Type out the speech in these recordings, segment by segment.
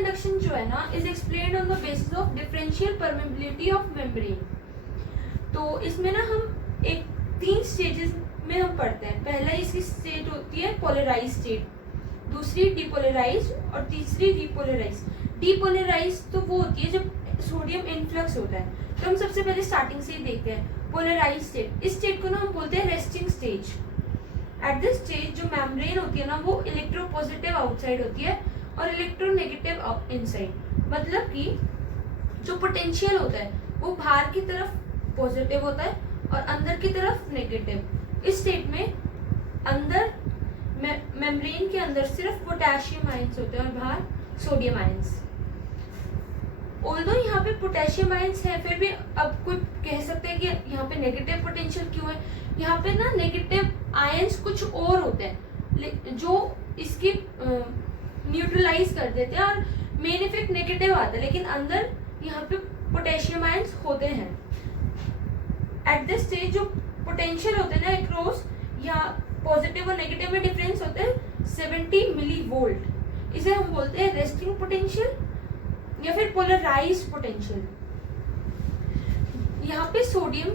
Conduction जो है ना is explained on the basis of differential permeability of membrane. तो इसमें ना हम एक 3 स्टेजेस में हम पढ़ते हैं। पहला इसकी स्टेट होती है पोलराइज स्टेट, दूसरी डिपोलराइज और तीसरी डीपोलराइज। डीपोलराइज तो वो होती है जब सोडियम इनफ्लक्स होता है। तो हम सबसे पहले स्टार्टिंग से ही देखते हैं पोलराइज स्टेट। इस स्टेट को ना हम बोलते हैं resting stage. Eight this stage जो मेम्ब्रेन होती है ना वो इलेक्ट्रोपॉजिटिव आउटसाइड होती है और इलेक्ट्रोनेगेटिव इनसाइड। मतलब कि जो पोटेंशियल होता है वो बाहर की तरफ पॉजिटिव होता है और अंदर की तरफ नेगेटिव। इस स्टेट में अंदर मेम्ब्रेन के अंदर सिर्फ पोटेशियम आयंस होते हैं और बाहर सोडियम आयंस। ऑल्दो यहाँ पे पोटेशियम आयंस है, फिर भी अब कोई कह सकते हैं कि यहाँ पे नेगेटिव पोटेंशियल क्यों है। यहाँ पे ना नेगेटिव आयंस कुछ और होते हैं जो इसकी न्यूट्रलाइज कर देते हैं और मेन इफेक्ट नेगेटिव आता है, लेकिन अंदर यहाँ पे पोटेशियम आयंस होते हैं। एट दिस स्टेज जो पोटेंशियल होते हैं ना अक्रॉस या पॉजिटिव और नेगेटिव में डिफरेंस होते हैं 70 मिली वोल्ट। इसे हम बोलते हैं रेस्टिंग पोटेंशियल या फिर पोलराइज्ड पोटेंशियल। यहाँ पे सोडियम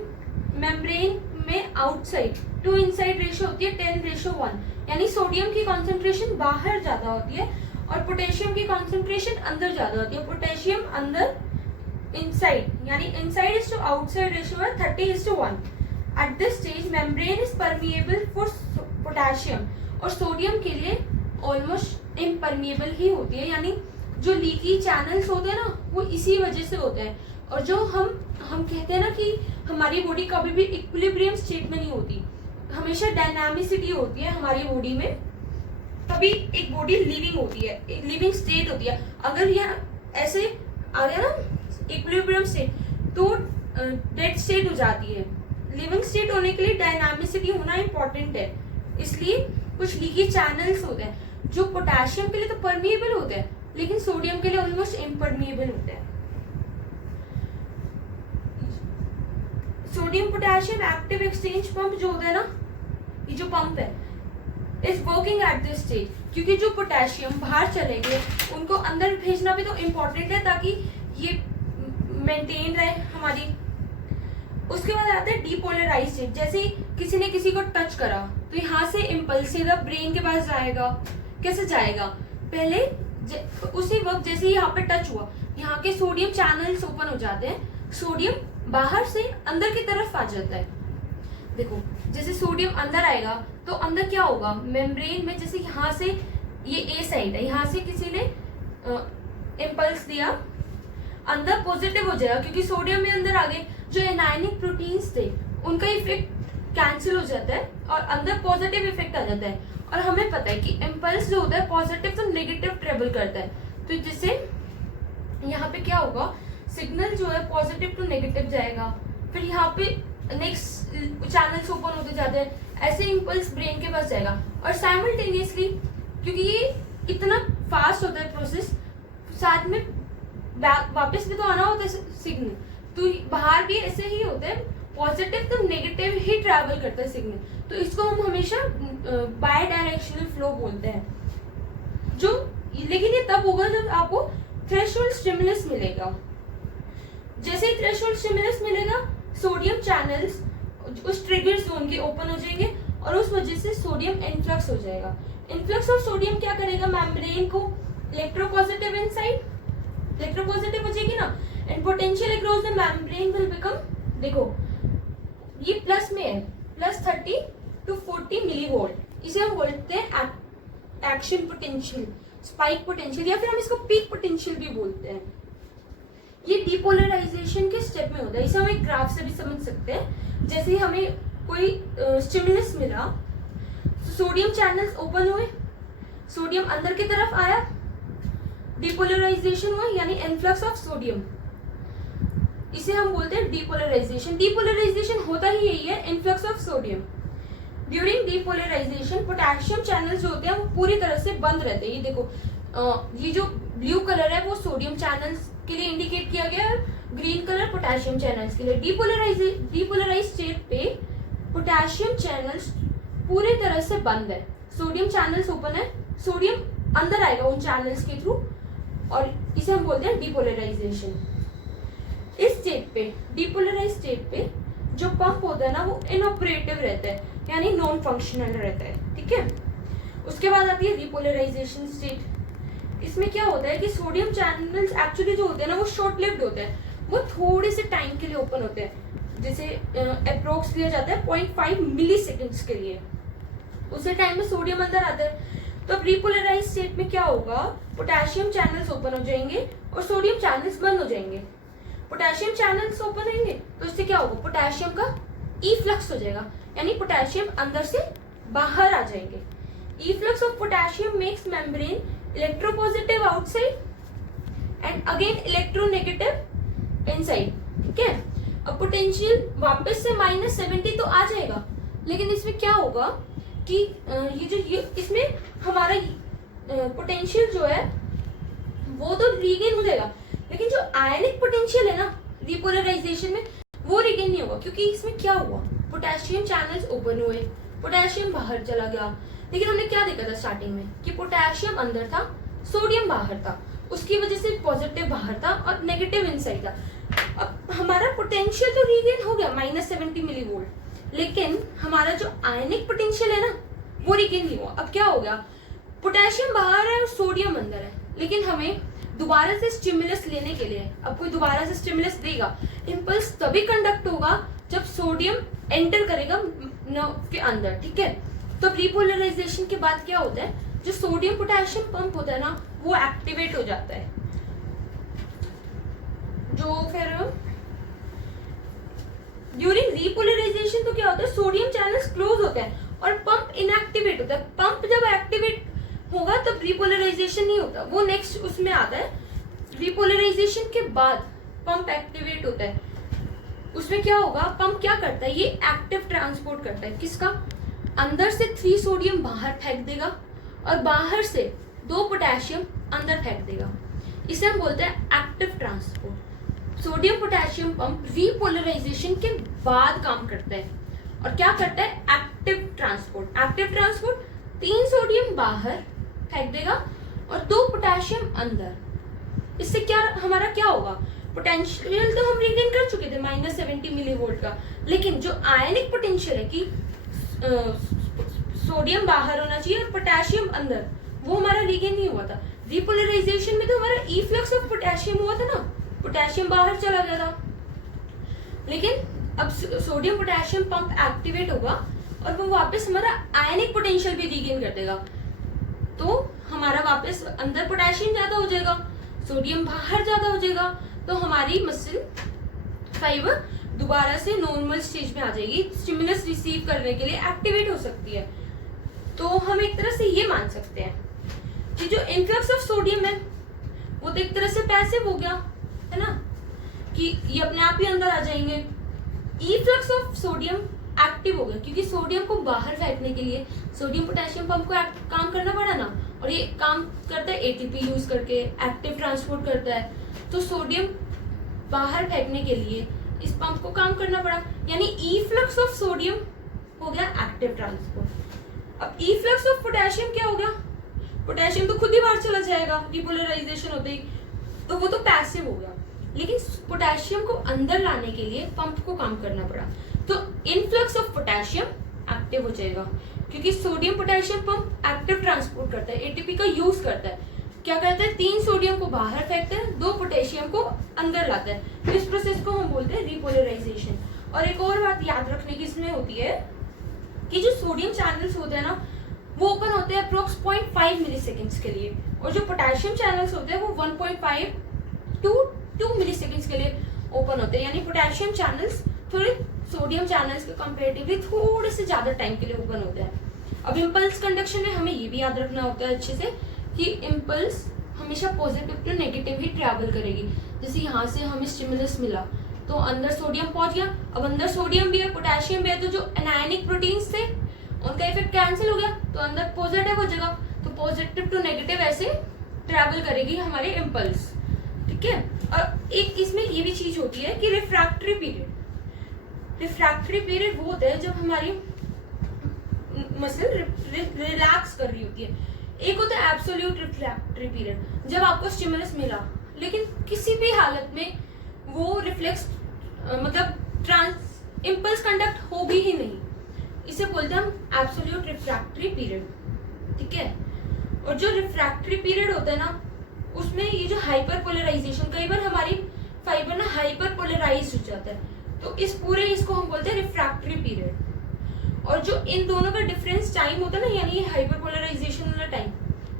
मेम्ब्रेन में आउटसाइड टू इनसाइड रेशियो होती है 10:1, यानी सोडियम की कॉन्सेंट्रेशन बाहर ज्यादा होती है और पोटेशियम की कॉन्सेंट्रेशन अंदर ज्यादा होती है। पोटेशियम अंदर इनसाइड यानी inside is to outside ratio है 30:1। At this stage membrane is permeable for potassium और सोडियम के लिए ऑलमोस्ट इम्परमिएबल ही होती है, यानी जो लीकी चैनल्स होते हैं ना वो इसी वजह से होते हैं। और जो हम कहते हैं ना कि हमारी बॉडी कभी भी इक्विलिब्रियम स्टेट में नहीं होती, हमेशा डायनामिसिटी होती है हमारी बॉडी में। तभी एक बॉडी लिविंग होती है, एक लिविंग स्टेट होती है। अगर यह ऐसे आ गया ना इक्विलिब्रियम स्टेट तो डेड स्टेट हो जाती है। लिविंग स्टेट होने के लिए डायनामिसिटी होना इंपॉर्टेंट है। इसलिए कुछ लीकी चैनल्स होते हैं जो पोटेशियम के लिए तो परमिएबल होते हैं लेकिन सोडियम के लिए ऑलमोस्ट इम्परमिएबल होते हैं। Sodium potassium active exchange pump जो होता है ना, ये जो पंप है is working at this stage, क्योंकि जो पोटेशियम बाहर चलेंगे उनको अंदर भेजना भी तो इम्पोर्टेंट है ताकि ये मेंटेन रहे हमारी। उसके बाद आता है डीपोलराइज स्टेट। जैसे किसी ने किसी को टच करा तो यहाँ से इम्पल्स सीधा ब्रेन के पास जाएगा। कैसे जाएगा? पहले उसी वक्त जैसे यहाँ पे टच हुआ यहाँ के सोडियम चैनल्स ओपन हो जाते हैं, सोडियम बाहर से अंदर की तरफ आ जाता है। देखो जैसे सोडियम अंदर आएगा तो अंदर क्या होगा, मेम्ब्रेन में जैसे यहाँ से ये ए साइड है, यहाँ से किसी ने इम्पल्स दिया, अंदर पॉजिटिव हो जाएगा क्योंकि सोडियम में अंदर आ गए। जो एनायनिक प्रोटीन्स थे उनका इफेक्ट कैंसिल हो जाता है और अंदर पॉजिटिव इफेक्ट आ जाता है। और हमें पता है कि इम्पल्स जो होता है पॉजिटिव तो नेगेटिव ट्रेवल करता है, तो जिससे यहाँ पे क्या होगा, सिग्नल जो है पॉजिटिव टू नेगेटिव जाएगा, फिर यहाँ पे नेक्स्ट चैनल्स ओपन होते जाते हैं, ऐसे इम्पल्स ब्रेन के पास जाएगा। और साइमल्टेनियसली क्योंकि ये इतना फास्ट होता है प्रोसेस, साथ में वापस भी तो आना होता है सिग्नल, तो बाहर भी ऐसे ही होता है, पॉजिटिव तो नेगेटिव ही ट्रैवल करता है सिग्नल। तो इसको हम हमेशा बाय डायरेक्शनल फ्लो बोलते हैं। जो लेकिन ये तब होगा जब आपको थ्रेशोल्ड स्टिमुलस मिलेगा। जैसे ही थ्रेशोल्ड स्टिमुलस मिलेगा सोडियम चैनल्स उस ट्रिगर जोन के ओपन हो जाएंगे और उस वजह से सोडियम इनफ्लक्स हो जाएगा। इनफ्लक्स ऑफ सोडियम क्या करेगा, मेम्ब्रेन को इलेक्ट्रोपॉजिटिव इनसाइड, इलेक्ट्रोपॉजिटिव हो जाएगी ना, and potential across the membrane will become, देखो ये प्लस में है, +30 to 40 मिलीवोल्ट। इसे हम बोलते हैं एक्शन पोटेंशियल, स्पाइक पोटेंशियल, या फिर हम इसको पीक पोटेंशियल भी बोलते हैं। ये डीपोलराइजेशन के स्टेप में होता है। इसे हम एक ग्राफ से भी समझ सकते हैं। जैसे ही हमें कोई स्टिमुलस मिला, सोडियम चैनल्स ओपन हुए, सोडियम अंदर की तरफ आया, डीपोलराइजेशन हुआ यानी इनफ्लक्स ऑफ सोडियम, इसे हम बोलते हैं डीपोलराइजेशन। डीपोलराइजेशन होता ही यही है, influx of sodium. During depolarization potassium channels जो होते हैं वो पूरी तरह से बंद रहते हैं। ये देखो ये जो ब्लू कलर है वो सोडियम चैनल्स के लिए इंडिकेट किया गया है, ग्रीन कलर पोटेशियम चैनल्स के लिए। डीपोलराइज स्टेट पे पोटेशियम चैनल्स पूरी तरह से बंद है, सोडियम चैनल्स ओपन है, सोडियम अंदर आएगा उन चैनल्स के थ्रू, और इसे हम बोलते हैं डिपोलराइजेशन। इस स्टेट पे, डिपोलराइज स्टेट पे जो पंप होता है ना वो इनऑपरेटिव रहता है, यानी नॉन फंक्शनल रहता है, ठीक है। उसके बाद आती है रिपोलराइजेशन स्टेट। इसमें क्या होता है कि सोडियम चैनल्स एक्चुअली जो होते हैं ना वो शॉर्ट लिव्ड होते हैं, वो थोड़े से टाइम के लिए ओपन होते हैं, जैसे अप्रोक्स लिया जाता है 0.5 मिली सेकेंड्स के लिए, उसी टाइम में सोडियम अंदर आता है। तो अब रिपोलराइज स्टेट में क्या होगा, पोटेशियम चैनल्स ओपन हो जाएंगे और सोडियम चैनल्स बंद हो जाएंगे। पोटेशियम चैनल्स ओपन रहेंगे तो इससे क्या होगा, पोटेशियम का इफ्लक्स हो जाएगा, यानी पोटेशियम अंदर से बाहर आ जाएंगे। Efflux of potassium makes membrane electropositive outside and again electronegative inside, ठीक है। अब पोटेंशियल वापस से -70 तो आ जाएगा, लेकिन इसमें क्या होगा कि ये इसमें हमारा पोटेंशियल जो है वो तो रीगेन हो जाएगा, लेकिन जो आयनिक पोटेंशियल है ना रिपोलराइजेशन में वो रीगेन नहीं होगा, क्योंकि इसमें क्या हुआ, पोटेशियम चैनल्स ओपन हुए, पोटेशियम बाहर चला गया। लेकिन हमने क्या देखा था स्टार्टिंग में कि पोटेशियम अंदर था, सोडियम बाहर था, उसकी वजह से पॉजिटिव बाहर था और नेगेटिव इनसाइड था। अब हमारा पोटेंशियल तो रीगेन हो गया -70 मिलीवोल्ट, लेकिन हमारा जो आयनिक पोटेंशियल है ना वो रीगेन नहीं हुआ। अब क्या हो गया, पोटेशियम बाहर है और सोडियम अंदर है, लेकिन हमें दोबारा से स्टिमुलस लेने के लिए, अब कोई दोबारा से स्टिमुलस देगा, इम्पल्स तभी कंडक्ट होगा जब सोडियम एंटर करेगा नर्व के अंदर, ठीक है। तो रिपोलराइजेशन के बाद क्या होता है, जो सोडियम पोटेशियम पंप होता है ना वो एक्टिवेट हो जाता है, जो फिर ड्यूरिंग रिपोलराइजेशन तो क्या होता है, सोडियम चैनल्स क्लोज होते हैं और पंप इनएक्टिवेट होता है। पंप जब एक्टिवेट होगा तब रिपोलराइजेशन नहीं होता, वो नेक्स्ट उसमें आता है। रिपोलराइजेशन के बाद पंप एक्टिवेट होता है, उसमें क्या होगा, पंप क्या करता है, ये एक्टिव ट्रांसपोर्ट करता है, किसका, अंदर से 3 सोडियम बाहर फेंक देगा और बाहर से 2 पोटेशियम अंदर फेंक देगा। इसे हम बोलते हैं active transport. Sodium potassium pump repolarization के बाद काम करता है और क्या करता है, active transport. Active transport 3 sodium बाहर फेंक देगा और 2 पोटेशियम अंदर। इससे क्या हमारा क्या होगा, पोटेंशियल तो हम रीगेन कर चुके थे -70 मिलीवोल्ट का, लेकिन जो आयनिक पोटेंशियल है कि सोडियम बाहर होना चाहिए और पोटेशियम अंदर, वो हमारा रीगेन नहीं हुआ था। रिपोलराइजेशन में तो हमारा इफ्लक्स ऑफ पोटेशियम हुआ था ना, पोटेशियम बाहर चला गया था, लेकिन अब सोडियम पोटेशियम पंप एक्टिवेट होगा और वो वापस हमारा आयनिक पोटेंशियल भी रीगेन कर देगा, तो हमारा वापस अंदर पोटेशियम ज्यादा हो जाएगा, सोडियम बाहर ज्यादा हो जाएगा, तो हमारी मसल फाइबर दोबारा से नॉर्मल स्टेज में आ जाएगी, स्टिमुलस रिसीव करने के लिए एक्टिवेट हो सकती है। तो हम एक तरह से ये मान सकते हैं कि जो इनफ्लक्स ऑफ सोडियम है वो तो एक तरह से पैसिव हो गया है ना, कि ये अपने आप ही अंदर आ जाएंगे। इफ्लक्स ऑफ सोडियम एक्टिव हो गया, क्योंकि सोडियम को बाहर फेंकने के लिए सोडियम पोटेशियम पंप को काम करना पड़ा ना, और ये काम करता है एटीपी यूज करके, एक्टिव ट्रांसपोर्ट करता है, तो सोडियम बाहर फेंकने के लिए इस पंप को काम करना पड़ा, यानी इफ्लक्स ऑफ सोडियम हो गया एक्टिव ट्रांसपोर्ट। अब इफ्लक्स ऑफ पोटेशियम क्या हो गया, पोटेशियम तो खुद ही बाहर चला जाएगा रिपोलराइजेशन होते ही, तो वो तो पैसिव हो गया, लेकिन पोटेशियम को अंदर लाने के लिए पंप को काम करना पड़ा, तो इनफ्लक्स ऑफ पोटेशियम एक्टिव हो जाएगा, क्योंकि sodium potassium pump active transport करता है, एटीपी का यूज करता है, क्या करता है, 3 सोडियम को बाहर फेंकता है, 2 पोटेशियम को अंदर लाता है, तो इस प्रोसेस को हम बोलते हैं रिपोलराइजेशन। और एक और बात याद रखने की इसमें होती है कि जो सोडियम चैनल्स होते हैं ना वो ओपन होते हैं अप्रोक्स 0.5 मिली सेकेंड्स के लिए, और जो पोटेशियम चैनल्स होते हैं वो 1.5 to 2 मिली सेकेंड्स के लिए ओपन होते हैं, यानी पोटेशियम चैनल्स थोड़े सोडियम चैनल्स के कंपेरेटिवली थोड़े से ज्यादा टाइम के लिए ओपन होते हैं। अब इम्पल्स कंडक्शन में हमें ये भी याद रखना होता है अच्छे से कि इम्पल्स हमेशा पॉजिटिव टू नेगेटिव ही ट्रैवल करेगी। जैसे यहाँ से हमें स्टिमुलस मिला तो अंदर सोडियम पहुंच गया, अब अंदर सोडियम भी है, पोटेशियम भी है, तो जो एनायनिक प्रोटीन्स थे उनका इफेक्ट कैंसिल हो गया, तो अंदर पॉजिटिव हो जाएगा, तो पॉजिटिव टू नेगेटिव ऐसे ट्रैवल करेगी हमारे इम्पल्स, ठीक है। और एक इसमें ये भी चीज होती है कि रिफ्रैक्टरी पीरियड। रिफ्रैक्टरी पीरियड वो होता है जब हमारी मसल रिलैक्स कर रही होती है, एक होता है एब्सोल्यूट रिफ्रैक्टरी पीरियड, जब आपको स्टिमुलस मिला, लेकिन किसी भी हालत में वो रिफ्लेक्स मतलब ट्रांस इम्पल्स कंडक्ट होगी ही नहीं, इसे बोलते हैं हम एब्सोल्यूट रिफ्रैक्टरी पीरियड, ठीक है। और जो रिफ्रैक्टरी पीरियड होता है ना, उसमें ये जो हाइपर पोलराइजेशन, कई बार हमारी फाइबर ना हाइपर पोलराइज हो जाता है, तो इस पूरे इसको हम बोलते हैं रिफ्रैक्टरी पीरियड। और जो इन दोनों का डिफरेंस टाइम होता है ना, यानी हाइपर पोलराइजेशन वाला टाइम,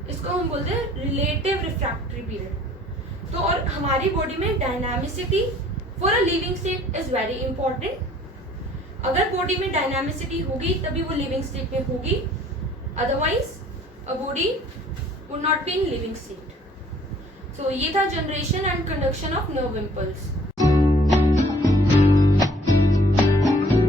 इसको हम बोलते हैं रिलेटिव रिफ्रैक्टरी पीरियड। तो और हमारी बॉडी में dynamicity for a living state is very important. अगर बॉडी में डायनामिसिटी होगी तभी वो लिविंग स्टेट में होगी, otherwise a body would not be in living state. So ये था generation and conduction of nerve impulse.